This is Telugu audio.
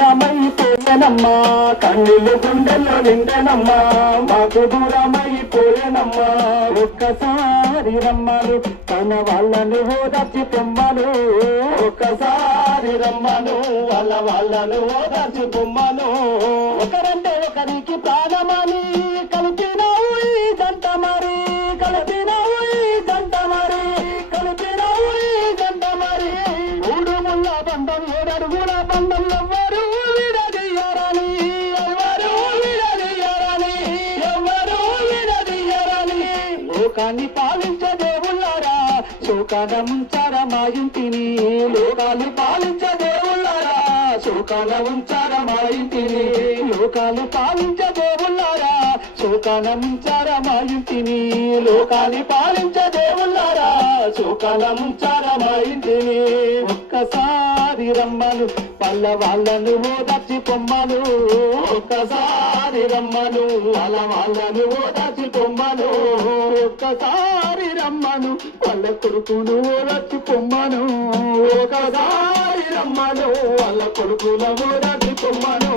దూరమైపోయేనమ్మా కన్నీళ్ళు గుండెల్లో నిండెనమ్మా మాకు దూరమైపోయేనమ్మా ఒక్కసారి రమ్మను తన వాళ్ళను ఓదార్చి పొమ్మను ఒక్కసారి రమ్మను వాళ్ళను ఓదార్చి పొమ్మను ఒకరంటే ఒకరికి ప్రాణమని కలిపినావు ఈ జంట మరి కలిపినావు ఈ జంట మరి కలిపినావు ఈ జంట మరి మూడు ముళ్ళ బంధం ఏడడుగుల బంధం ఎవ్వరు విడదీయరని ఎవరు విడదీయరని ఎవరు విడదీయరని లోకాన్ని పాలించే దేవుళ్ళారా శోకాన ముంచారా మా ఇంటిని లోకాన్ని పాలించే దేవుళ్ళారా శోకాన ఉంచారా మా ఇంటిని లోకాలు పాలించే దేవుళ్ళారా శోకాన ముంచారా మా ఇంటిని లోకాన్ని పాలించే దేవుళ్ళారా శోకాన ముంచారా మా ఇంటిని ఒక్కసారి రమ్మను వాళ్ళను ఓదార్చి పొమ్మను ఒక్కసారి రమ్మను వాళ్ళను ఓదార్చి పొమ్మను ఒక్కసారి రమ్మను వాళ్ళ కొడుకును ఓదార్చి పొమ్మను ఒకసారి రమ్మను వాళ్ళ కొడుకుల ఓదార్చి పొమ్మను